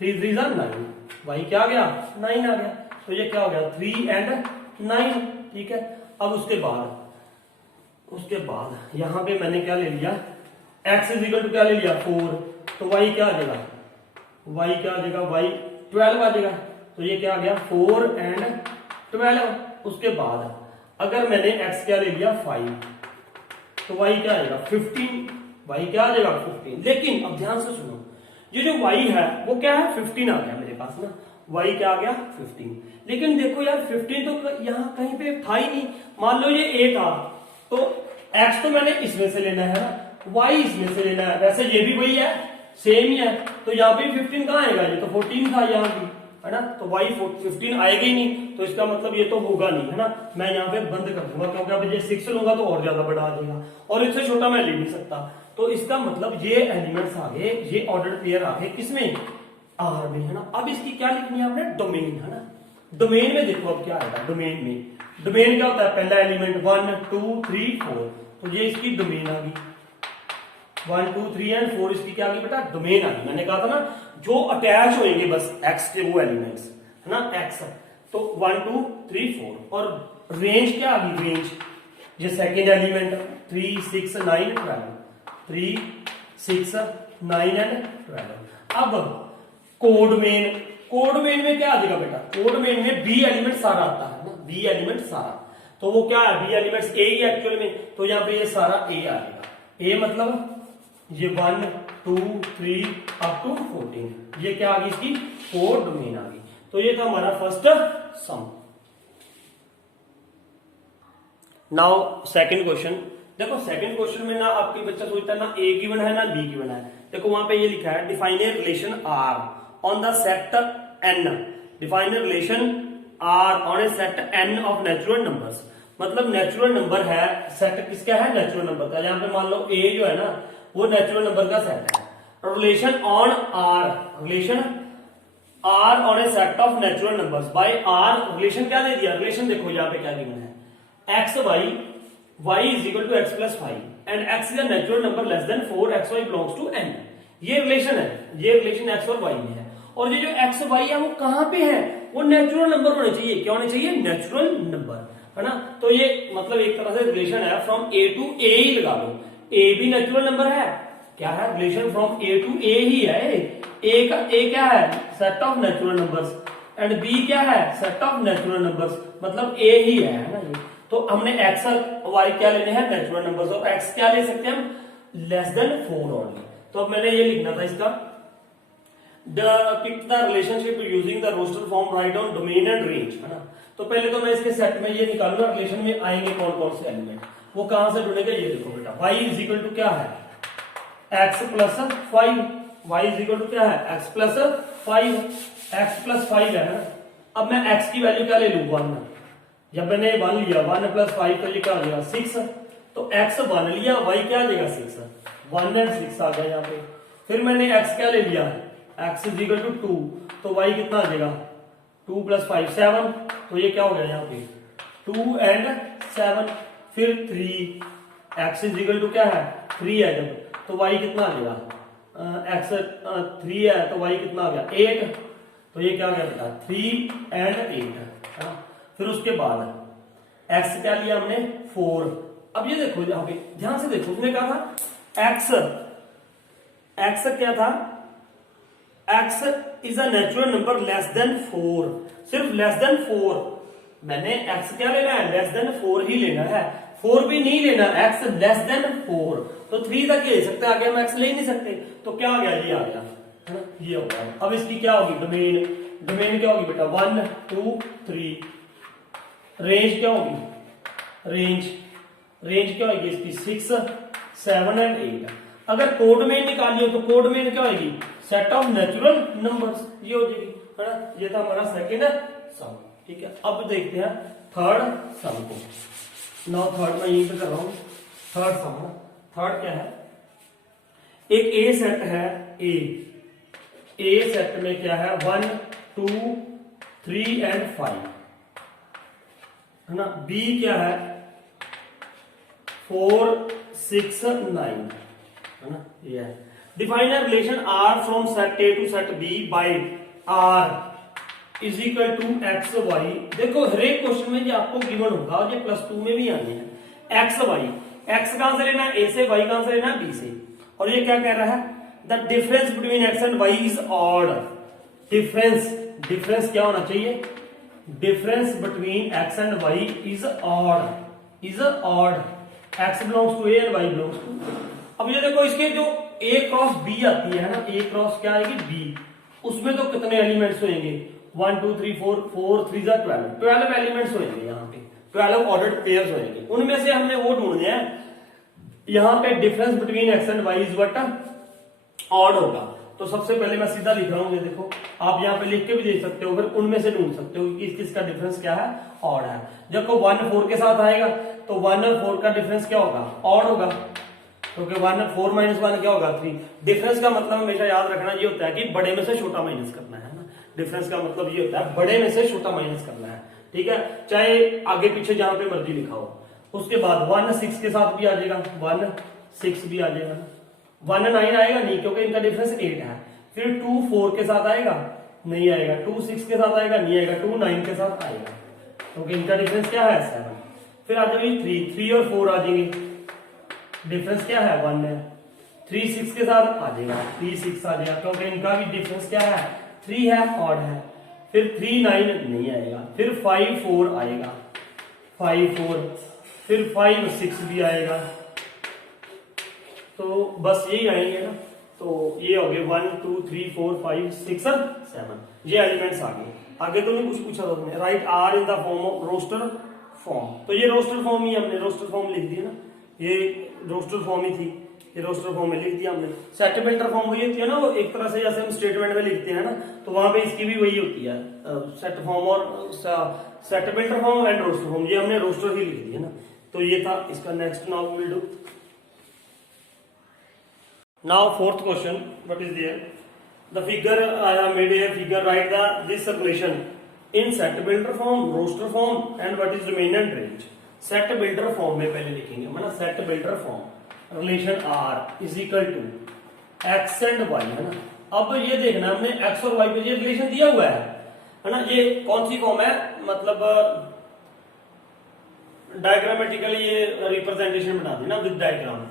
3 3 9, y क्या आ गया 9 आ गया। तो ये क्या हो गया 3 एंड 9, ठीक है। अब उसके बाद यहां पे मैंने क्या ले लिया x इज इक्वल टू क्या ले लिया 4, तो y क्या आ जाएगा, y क्या आ जाएगा y 12 आ जाएगा। तो ये क्या आ गया 4 एंड 12। उसके बाद अगर मैंने x क्या ले लिया 5, तो y क्या आएगा 15, y क्या आ जाएगा 15। लेकिन अब ध्यान से सुनो, ये जो y है वो क्या है 15 आ गया मेरे पास ना, y क्या आ गया 15। लेकिन देखो यार 15 तो यहाँ कहीं पे था ही नहीं। मान लो ये a था, तो x तो मैंने इसमें से लेना है ना, y इसमें से लेना है। वैसे ये भी वही है, सेम ही है, तो यहाँ पे 15 कहाँ आएगा, ये तो 14 था यहाँ भी, है ना। तो y 15 आएगा ही नहीं, तो इसका मतलब ये तो होगा नहीं, है ना। मैं यहाँ पे बंद कर दूंगा, क्योंकि अब ये 6 लूंगा तो और ज्यादा बड़ा आ जाएगा, और इससे छोटा मैं ले नहीं सकता। तो इसका मतलब ये एलिमेंट्स आ गए, ये ऑर्डर्ड पेयर आ गए किसमें, आर में, है ना। अब इसकी क्या लिखनी है आपने, डोमेन, है ना। डोमेन में देखो अब क्या आएगा, डोमेन क्या होता है, पहला एलिमेंट 1 2 3 4, तो ये इसकी डोमेन आ गई। 1 2 3 एंड 4 इसकी क्या आ गई बेटा, डोमेन आ गई। मैंने कहा था ना जो अटैच होंगे बस x के वो एलिमेंट्स, है ना, x, तो 1 2 3 4। और रेंज क्या आ गई, रेंज ये सेकेंड एलिमेंट 3 6 9 12, 3 6 9 एंड 12। अब कोड मेन में क्या आ जाएगा बेटा, कोड मेन में बी एलिमेंट सारा आता है ना, बी एलिमेंट सारा, तो वो क्या है, बी एलिमेंट्स ए ही एक्चुअल में, तो यहाँ पे ये सारा ए आ जाएगा। ए मतलब ये 1 2 3 अप टू 14, ये क्या आ गई इसकी 4 डोमेन आ गई। तो ये था हमारा फर्स्ट सम। नाउ सेकंड क्वेश्चन, देखो सेकंड क्वेश्चन में ना आपकी बच्चा सोचता है ना ए गिवन है ना बी गिवन है। देखो वहां पे ये लिखा है define a relation R on the set N, define a relation R on a set N of natural numbers. मतलब नेचुरल नंबर है, सेट किसका है, नेचुरल नंबर का। यहाँ पे मान लो ए जो है ना वो नेचुरल नंबर का सेट है। Relation on R, relation R on a set of natural numbers by R, relation क्या दे दिया, रिलेशन देखो यहाँ पे क्या गिवन है, x y, y is equal to x plus 5 and x is a natural number less than 4 xy belongs to n। ये रिलेशन है, ये रिलेशन x और y में है। और ये जो x y है वो कहां पे है, वो नेचुरल नंबर होने चाहिए। क्या होने चाहिए, नेचुरल नंबर, है ना। तो ये मतलब एक तरह से रिलेशन है फ्रॉम a टू a ही लगा लो। a भी नेचुरल नंबर है, क्या है, relation from a to a ही है। a का a क्या है, set of natural numbers, and b क्या है, सेट ऑफ नेचुरल नंबर्स, मतलब a ही है ना ये। तो हमने x और y क्या लेने हैं, नेचुरल नंबर्स, और x क्या ले सकते हैं हम, लेस देन 4 ओनली। तो अब मैंने ये लिखना था इसका, depict the relationship using the roster form, write down domain and range, है ना। तो पहले तो मैं इसके सेट में ये निकालूंगा रिलेशन में आएंगे कौन कौन से एलिमेंट, वो कहां से जुड़ेगा। ये देखो बेटा y इज इक्वल टू क्या है, x plus 5, y is equal to क्या है, x प्लस 5, x प्लस 5 है ना। अब मैं x की वैल्यू क्या ले लूं, 1। जब मैंने 1 लिया, 1 प्लस 5 तो ये क्या आ जाएगा 6, तो x 1 लिया, y क्या आ जाएगा 6, 1 एंड 6 आ गया यहाँ पे। फिर मैंने x क्या ले लिया, x इज इक्वल टू 2, तो y कितना आ जाएगा 2 प्लस 5 7, तो ये क्या हो गया यहाँ पे 2 एंड 7। फिर 3, x इज इक्वल टू क्या है 3 है जब, तो y कितना आ जाएगा, x 3 है तो y कितना आ गया 8, तो ये क्या आ गया बेटा 3 एंड 8। फिर उसके बाद x क्या लिया हमने 4। अब ये देखो यहाँ पे ध्यान से देखो, उसने कहा था x क्या था, x is a natural number less than 4, सिर्फ लेस देन 4। मैंने x क्या लेना है, लेस देन 4 ही लेना है, 4 भी नहीं लेना, x लेस देन 4, तो 3 तक ले सकते हैं, आगे हम x ले ही नहीं सकते। तो क्या आ गया, ये आ गया, है ना, ये हो गया। अब इसकी क्या होगी डोमेन, डोमेन क्या होगी बेटा 1 2 3। रेंज क्या होगी, रेंज क्या होगी इसकी 6 7 एंड 8। अगर कोड में निकाली हो तो कोड में क्या होगी, सेट ऑफ नेचुरल नंबर्स, ये हो जाएगी, है ना। ये था हमारा सेकेंड सम, ठीक है। अब देखते हैं थर्ड सम को। नाउ थर्ड मैं यहीं पे कर रहा हूं, थर्ड सम थर्ड क्या है, एक ए सेट है, ए सेट में क्या है 1 2 3 एंड 5 है ना। बी क्या है 4 6 9 है ना, ये है। Define a relation R from set A to set B by R is equal to x y. देखो हर एक क्वेश्चन में जो आपको गिवन होगा और ये +2 में भी आने हैं एक्स वाई। एक्स कहां से लेना है, ए से, वाई कहां से लेना है, बी से। और ये क्या कह रहा है, the difference between x and y is odd. Difference क्या होना चाहिए, difference between x and y is odd, x belongs to A and Y belongs to. अब ये देखो इसके जो ए क्रॉस बी आती है ना, ए क्रॉस क्या आएगी बी, उसमें तो कितने एलिमेंट्स होंगे 1 2 3 4 4 3 12 एलिमेंट्स होंगे, यहाँ पे 12 ऑर्डर्ड पेयर्स होंगे। उनमें से हमने वो ढूंढने हैं, यहाँ पे difference between x and y is what, odd होगा। तो सबसे पहले मैं सीधा लिख रहा हूं, ये देखो आप यहाँ पे लिख के भी देख सकते हो, फिर उनमें से ढूंढ सकते हो कि किसका डिफरेंस क्या है, ऑड है। जब को 1 4 के साथ आएगा तो 1 और 4 का डिफरेंस क्या होगा, ऑड होगा, क्योंकि 1 4 - 1 क्या होगा 3। डिफरेंस का मतलब हमेशा याद रखना ये होता है कि बड़े में से छोटा माइनस करना है ना। डिफरेंस का मतलब ये होता है बड़े में से छोटा माइनस करना है, ठीक है, चाहे आगे पीछे जहां पे मर्जी लिखा हो। उसके बाद 1 6 के साथ भी आ जाएगा, 1 6 भी आ जाएगा, 1 9 आएगा नहीं क्योंकि इनका डिफरेंस 8 है। फिर 2 4 के साथ आएगा, नहीं आएगा। 2 6 के साथ आएगा, नहीं आएगा। 2 9 के साथ आएगा क्योंकि इनका डिफरेंस क्या है 7। फिर आ जाएगी 3 और 4 आ जाएंगे, डिफरेंस क्या है 1 है। 3 6 के साथ आ जाएगा, 3 6 आ जाएगा क्योंकि इनका भी डिफरेंस क्या है 3 है, ऑड है। फिर 3 9 नहीं आएगा। फिर 5 4 आएगा, 5 4। फिर 5 6 भी आएगा। तो बस यही आएंगे ना, तो ये हो गए 1 2 3 4 5 6 7, ये एलिमेंट्स आ गए। आगे तो नहीं कुछ पूछा था तुमने, write R in the form of roster form. तो ये रोस्टर फॉर्म ही हमने रोस्टर फॉर्म लिख दिया ना, ये रोस्टर फॉर्म ही थी, ये रोस्टर फॉर्म में लिख दिया हमने। सेट बिल्डर फॉर्म वही होती है ना, वो एक तरह से जैसे हम स्टेटमेंट में लिखते हैं ना, तो वहां पे इसकी भी वही होती है, सेट फॉर्म और set builder form and roster form. ये हमने रोस्टर ही लिख दिया ना, तो ये था इसका। Next now we will do now fourth question. What is there, the figure I have made a figure, write the this relation in set builder form, roster form and what is remaining range। set builder form में पहले लिखेंगे, मतलब set builder form relation r is equal to x and y है ना। अब ये देखना हमने x और y पे ये रिलेशन दिया हुआ है ना। ये कौन सी फॉर्म है, मतलब डायग्रामेटिकली ये रिप्रेजेंटेशन बना दी ना विद डायग्राम।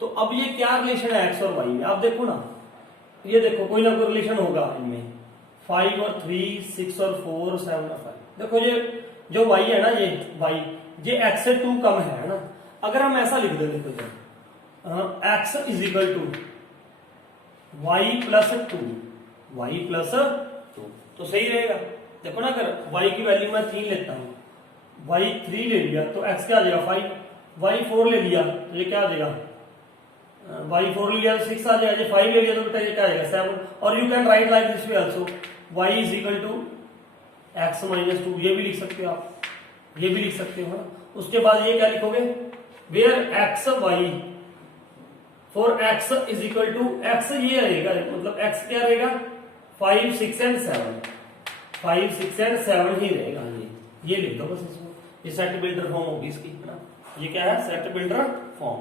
तो अब ये क्या रिलेशन है एक्स और वाई में, आप देखो ना, ये देखो कोई ना कोई रिलेशन होगा इनमें, 5 और 3 6 और 4 7 और 5। देखो ये जो वाई है ना, ये वाई ये एक्स से 2 कम है ना। अगर हम ऐसा लिख दें, देखो x is equal to y plus 2, तो सही रहेगा। देखो ना, अगर वाई की वैल्यू मैं 3 लेता हूं, वाई 3 ले लिया तो एक्स क्या आ जाएगा 5, वाई 4 ले लिया तो ये क्या आ जाएगा, वाई 4 ले लिया तो 6 आ जाएगा, 5 ले लिया तो बेटा ये क्या आ जाएगा 7। और you can write like this way also, y is equal to x minus 2, ये भी लिख सकते हो आप, ये भी लिख सकते हो ना। उसके बाद ये क्या लिखोगे, where x y for x is equal to x, ये रहेगा मतलब एक्स क्या रहेगा 5 6 एंड 7, 5 6 एंड 7 ही रहेगा। ये लिख दो बस इसमें, ये सेट बिल्डर फॉर्म होगी इसकी है ना। ये क्या है सेट बिल्डर फॉर्म,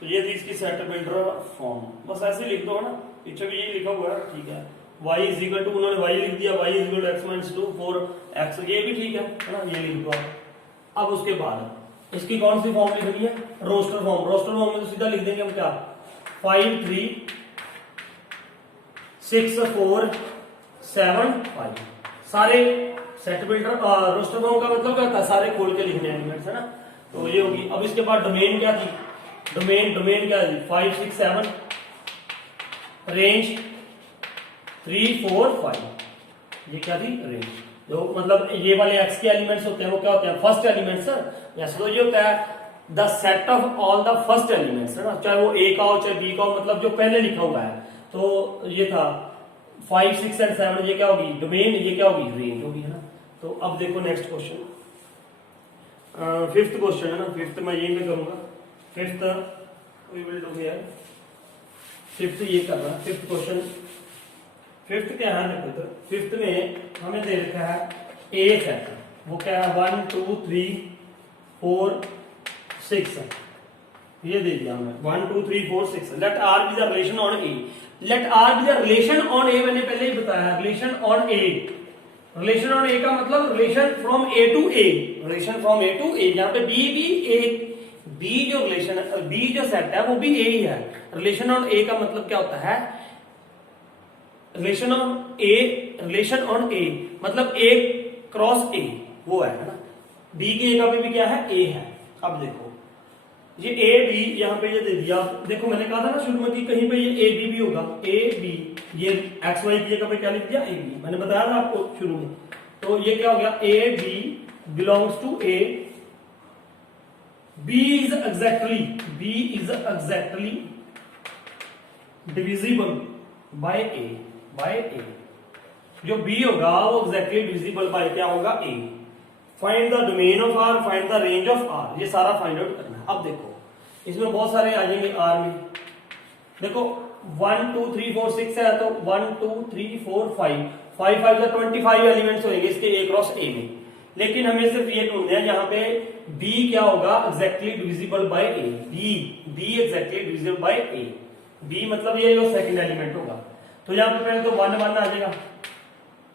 तो ये थी इसकी सेट बिल्डर फॉर्म। बस ऐसे लिख दो ना, पीछे भी यही लिखा हुआ है, ठीक है। y इज इक्वल टू, उन्होंने y लिख दिया, y is equal to x minus 2 for x, ये भी ठीक है ना, ये लिख दो आप। अब उसके बाद इसकी कौन सी फॉर्म लिखनी है, रोस्टर फॉर्म। रोस्टर फॉर्म में तो सीधा लिख देंगे हम क्या, 5 3 6 4 7 5, सारे सेट बिल्डर रोस्टर फॉर्म का मतलब क्या होता है, सारे खोल के लिखने एलिमेंट्स है ना। तो ये होगी। अब इसके बाद डोमेन क्या थी, डोमेन क्या थी 5 6 7, रेंज 3 4 5, ये क्या थी रेंज। जो मतलब ये वाले एक्स के एलिमेंट्स होते हैं वो क्या होते हैं, फर्स्ट एलिमेंट्स। जैसे तो ये होता है the set of all the first elements है ना, चाहे वो ए का हो चाहे बी का हो, मतलब जो पहले लिखा हुआ है। तो ये था 5 6 एंड 7, ये क्या होगी डोमेन, ये क्या होगी रेंज होगी है ना। तो अब देखो नेक्स्ट क्वेश्चन, फिफ्थ क्वेश्चन है ना, फिफ्थ मैं यही पे करूंगा। Fifth we will do here fifth ये करना, फिफ्थ क्वेश्चन। फिफ्थ क्या है देखो, तो फिफ्थ में हमें दे रखा है ए सेट, वो क्या है 1 2 3 4 6, ये दे दिया हमें 1 2 3 4 6। Let R be the relation on A, let R be the relation on A, मैंने पहले ही बताया relation on A. Relation on A का मतलब relation from A to A, relation from A to A, यहाँ पे बी भी ए, बी जो रिलेशन बी जो सेट है वो भी ए ही है। रिलेशन ऑन ए का मतलब क्या होता है, relation on A, relation on A मतलब ए क्रॉस ए, वो है ना। बी की जगह पे भी क्या है, ए है। अब देखो ये ए बी यहाँ पे ये दे दिया, देखो मैंने कहा था ना शुरू में कि कहीं पे ये ए बी भी होगा, ए बी, ये एक्स वाई की जगह पे क्या लिख दिया, ए बी, मैंने बताया था आपको शुरू में। तो ये क्या हो गया, a b belongs to A, b is exactly divisible by a, जो बी होगा वो एग्जैक्टली डिविजिबल बाय क्या होगा, a. Find the domain of R, find the range of R, ये सारा फाइंड आउट करना है। अब देखो इसमें बहुत सारे आ जाएंगे आर में, देखो 1 2 3 4 6 है तो 1 2 3 4 5 5 5 का 25 एलिमेंट्स होंगे इसके ए क्रॉस ए में। लेकिन हमें सिर्फ ये ढूंढना है यहाँ पे बी क्या होगा, exactly divisible by a, b exactly divisible by a, b मतलब ये जो सेकंड एलिमेंट होगा। तो यहाँ पे पहले तो 1 1 आ जाएगा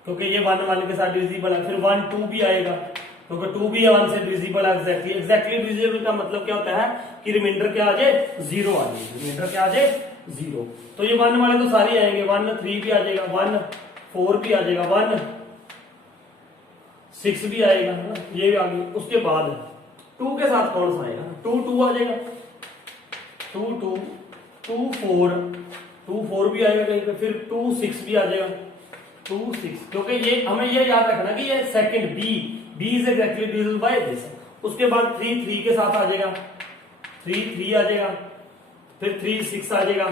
क्योंकि ये 1 1 के साथ डिविजिबल है, फिर 1 2 भी आएगा क्योंकि 2 भी 1 से डिविजिबल है एग्जैक्टली डिविजिबल का मतलब क्या होता है कि रिमाइंडर क्या आ जाए, 0 आ जाए, रिमाइंडर क्या आ जाए, 0। तो ये 1 वाले तो सारे आएंगे, 1 3 भी आ जाएगा, 1 4 भी आ जाएगा, 1 6 भी आएगा, ये भी आ गया। उसके बाद 2 के साथ कौन सा आएगा, 2 2 आ जाएगा, 2 2 2 4 2 4 भी आएगा कहीं पे, फिर 2 6 भी आ जाएगा, 2 6, क्योंकि ये हमें ये याद रखना कि ये second b is exactly divisible by this. उसके बाद 3 3 के साथ आ जाएगा, 3 3 आ जाएगा, फिर 3 6 आ जाएगा,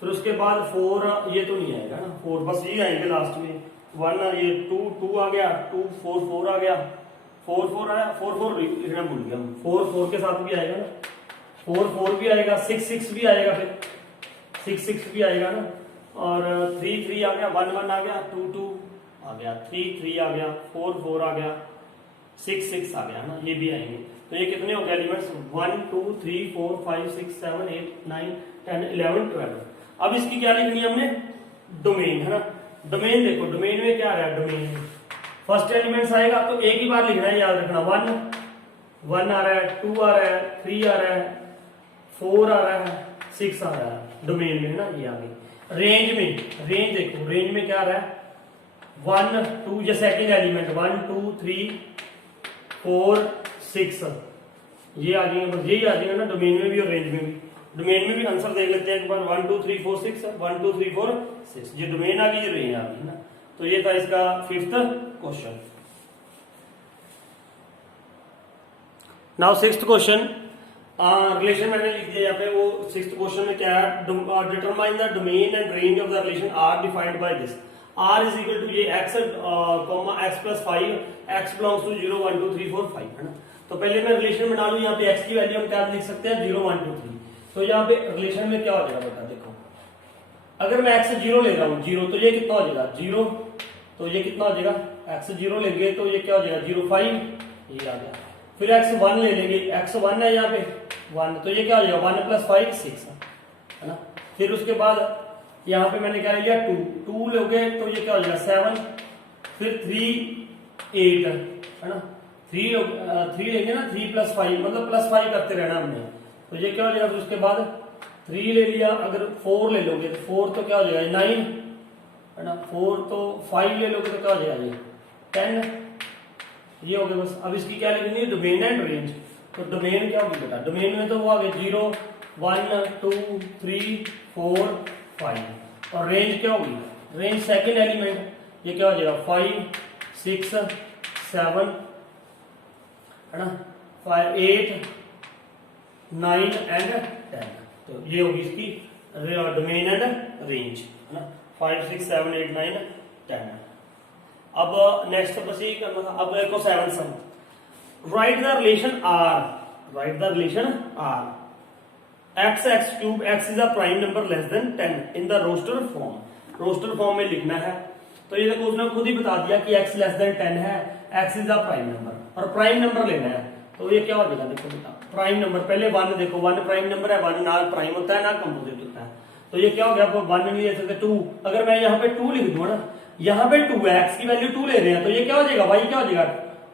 फिर उसके बाद 4 ये तो नहीं आएगा ना, 4 बस ये आएंगे लास्ट में, 1 ये 2 2 आ गया, 2 4 4 आ गया, 4 4 आया, 4 4 लिखना भूल गया, 4 4 के साथ भी आएगा ना, 4 4 भी आएगा, 6 6 भी आएगा, फिर 6 6 भी आएगा ना, और 3 3 आ गया, 1 1 आ गया, 2 2 आ गया, 3 3 आ गया, 4 4 आ गया, 6 6 आ गया ना, ये भी आएंगे। तो ये कितने हो गए एलिमेंट्स, 1 2 3 4 5 6 7 8 9 10 11 12। अब इसकी क्या लिखनी है हमने, डोमेन, है ना। डोमेन देखो, डोमेन में क्या आ रहा है, डोमेन में फर्स्ट एलिमेंट्स आएगा तो एक ही बार लिखना है, याद रखना, 1 1 आ रहा है, 2 आ रहा है, 3 आ रहा है, 4 आ रहा है, 6 आ रहा है, डोमेन में ना ये आ गई। रेंज में, रेंज देखो, रेंज में क्या आ रहा है, 1 2 ये सेकंड एलिमेंट, 1 2 3 4 6 ये आ जाएंगे, बस यही आ जाएगा ना, डोमेन में भी और रेंज में भी। डोमेन में भी आंसर देख लेते हैं एक बार, 1 2 3 4 6 1 2 3 4 6, ये डोमेन आ गई, ये रेंज आ गई ना। तो ये था इसका fifth question. Now sixth question, relation मैंने लिख दिया यहाँ पे, वो सिक्स्थ क्वेश्चन में क्या है, determine the domain and range of the relation R defined by this. R is equal to ये x x plus 5, x belongs to 0 1 2 3 4 5, है ना। तो पहले मैं रिलेशन बना लूं, यहाँ पे एक्स की वैल्यू हम क्या लिख सकते हैं, 0 1 2 3। तो यहाँ पे रिलेशन में क्या हो जाएगा बेटा, देखो अगर मैं एक्स 0 ले रहा हूँ, 0 तो ये कितना हो जाएगा, 0 तो ये कितना हो जाएगा, एक्स 0 लेंगे तो ये क्या हो जाएगा, 0 5, ये आ गया। फिर एक्स 1 ले लेंगे, एक्स 1 है यहाँ पे 1, तो ये क्या हो जाएगा, 1 प्लस 5 6, है ना। फिर उसके बाद यहाँ पे मैंने क्या लिया, 2 लोगे तो ये क्या हो जाएगा, 7, फिर 3 8, है ना, 3 लेंगे ना, 3 प्लस 5 मतलब प्लस 5 करते रहना हमने, तो ये क्या हो जाएगा। फिर उसके बाद 3 ले लिया, अगर 4 ले लोगे तो 4 तो क्या हो जाएगा 9, है ना, 4 तो 5 ले लोगे तो क्या हो जाएगा 10, ये हो गया बस। अब इसकी क्या लिखनी है, डोमेन एंड रेंज। तो डोमेन क्या होगी बेटा, डोमेन में तो वो आ गया 0 1 2 3 4 5, और रेंज क्या होगी, रेंज सेकंड एलिमेंट, ये क्या हो जाएगा 5 6 7, है ना, 5 8 9 एंड 10। तो ये होगी इसकी डोमेन एंड रेंज, है ना, 5 6 7 8 9 10। अब नेक्स्ट बस ये करना था। अब देखो 7 sum, write the relation R, write the relation R. X x cube x is a prime number less than 10 in the roster form. Roster form में लिखना है। तो ये देखो उसने खुद ही बता दिया कि एक्स लेस देन 10 है, x is a prime number और प्राइम नंबर लेना है। तो ये क्या हो जाएगा, देखो बेटा प्राइम नंबर पहले 1 देखो 1 प्राइम नंबर है, 1 ना प्राइम होता है ना कंपोजिट होता है। तो ये क्या हो गया, आपको 1 नहीं ले सकते 2। अगर मैं यहाँ पे 2 लिख दूं ना, यहाँ पे 2 है, एक्स की वैल्यू 2 ले रहे हैं, तो ये क्या हो जाएगा, वाई क्या हो जाएगा,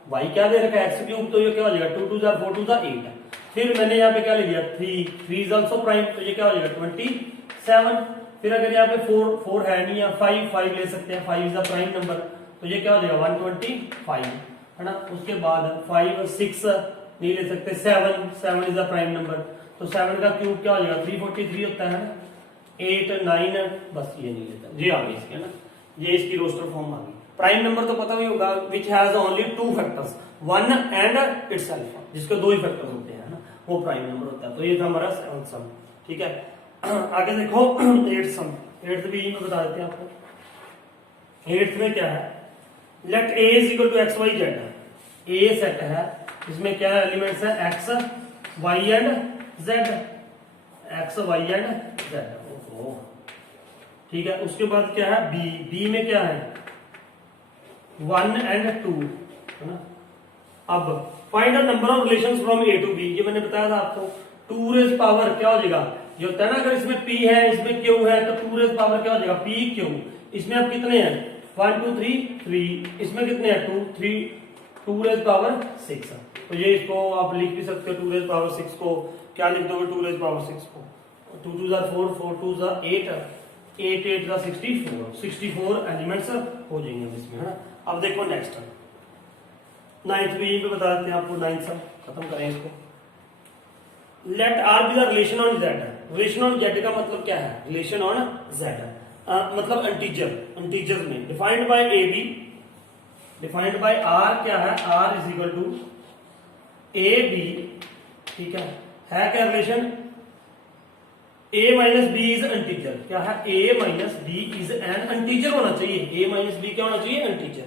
वाई क्या दे रखा है एक्स क्यूब, तो ये क्या हो जाएगा 2 2 4 4 2 8। फिर मैंने यहाँ पे क्या ले लिया 3 इज ऑल्सो प्राइम, तो ये क्या हो जाएगा 27। फिर अगर यहाँ पे 4 है नहीं है, 5 ले सकते हैं, 5 इज अ प्राइम नंबर, तो ये क्या हो जाएगा 125 है ना। उसके बाद 5 6 नहीं ले सकते, 7 इज अ प्राइम नंबर, तो 7 का क्यूब क्या हो जाएगा 343 होता है ना। 8 9 बस ये नहीं लेता, ये आ गई इसके ना, ये इसकी रोस्टर फॉर्म आ गई। प्राइम नंबर तो पता ही होगा, which has only 2 factors 1 and itself, जिसके 2 ही फैक्टर होते हैं ना, वो प्राइम नंबर होता है। तो ये था हमारा 7th सम, ठीक है। आगे देखो 8th सम, 8th भी मैं बता देते हैं आपको। 8th में क्या है, let a is equal to x y z. A set है, इसमें क्या एलिमेंट्स है x y and z, x y and z, ठीक है। उसके बाद क्या है बी, बी में क्या है 1 एंड 2 है ना। अब find the number of relations from A to B, ये मैंने बताया था आपको। 2 रेज पावर क्या हो जाएगा, ये होता है ना, अगर इसमें p है इसमें q है, तो 2 रेज पावर क्या हो जाएगा p q। इसमें अब कितने हैं 1 2 3, इसमें कितने हैं 2 3, 2 रेज पावर 6। तो ये इसको आप लिख भी सकते हो 2 रेज पावर 6 को, क्या लिख दोगे 2 रेज पावर 6 को, 2 2 4 4 2 8 8 8 का 64 एलिमेंट्स हो जाएंगे इसमें, है ना। अब देखो नेक्स्ट 9th भी यहीं पे बता देते हैं आपको, 9th सम खत्म करें इसको। Let R be the relation on Z. Relation on Z का मतलब क्या है, रिलेशन ऑन जेड मतलब इंटीजर में defined by a b, defined by R क्या है, R is equal to A b, ठीक है क्या relation, a minus b is integer, क्या है a minus b is an integer होना चाहिए, a माइनस बी क्या होना चाहिए integer.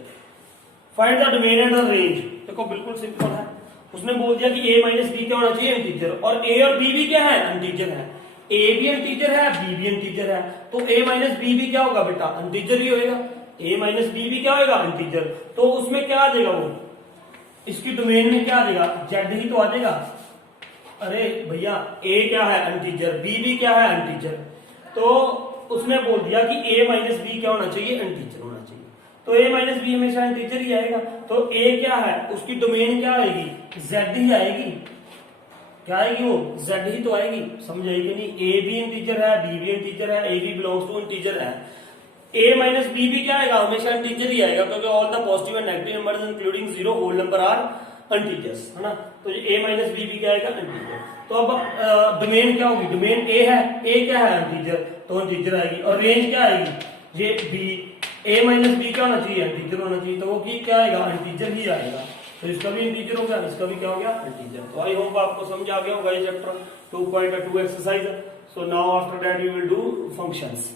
Find the domain and the range, देखो बिल्कुल सिंपल है, उसने बोल दिया कि a माइनस बी क्या होना चाहिए इंटीजर, और a और b भी क्या है इंटीजर है, a भी इंटीजर है b भी इंटीजर है, तो a माइनस बी भी क्या होगा बेटा इंटीजर ही होएगा, a माइनस बी भी क्या होगा इंटीजर। तो उसमें क्या आ जाएगा, वो इसकी डोमेन में क्या आ जाएगा जेड ही तो आ जाएगा। अरे भैया a क्या है इंटीजर, b भी क्या है इंटीजर, तो उसने बोल दिया कि a माइनस बी क्या होना चाहिए इंटीजर होना चाहिए, तो a माइनस बी हमेशा इंटीजर ही आएगा। तो a क्या है, उसकी डोमेन क्या आएगी z ही आएगी, क्या आएगी वो z ही तो आएगी, समझ आएगी नहीं। a भी इंटीजर है, b भी इंटीजर है, a भी बिलोंग्स टू इंटीजर है, a माइनस बी भी क्या आएगा हमेशा इंटीजर ही आएगा, क्योंकि all the positive and negative numbers including 0 whole number are integers, है ना। तो ये a माइनस बी भी क्या आएगा इंटीजर। तो अब डोमेन क्या होगी, डोमेन a है, a क्या है इंटीजर, तो इंटीजर आएगी, और रेंज क्या आएगी ये b, a माइनस बी क्या होना चाहिए इंटीजर होना चाहिए, तो वो की क्या आएगा इंटीजर ही आएगा, तो इसका भी इंटीजर हो गया, इसका भी क्या हो गया इंटीजर। तो आई होप आपको समझ आ गया होगा ये chapter 2.2 exercise. So now after that you will do functions.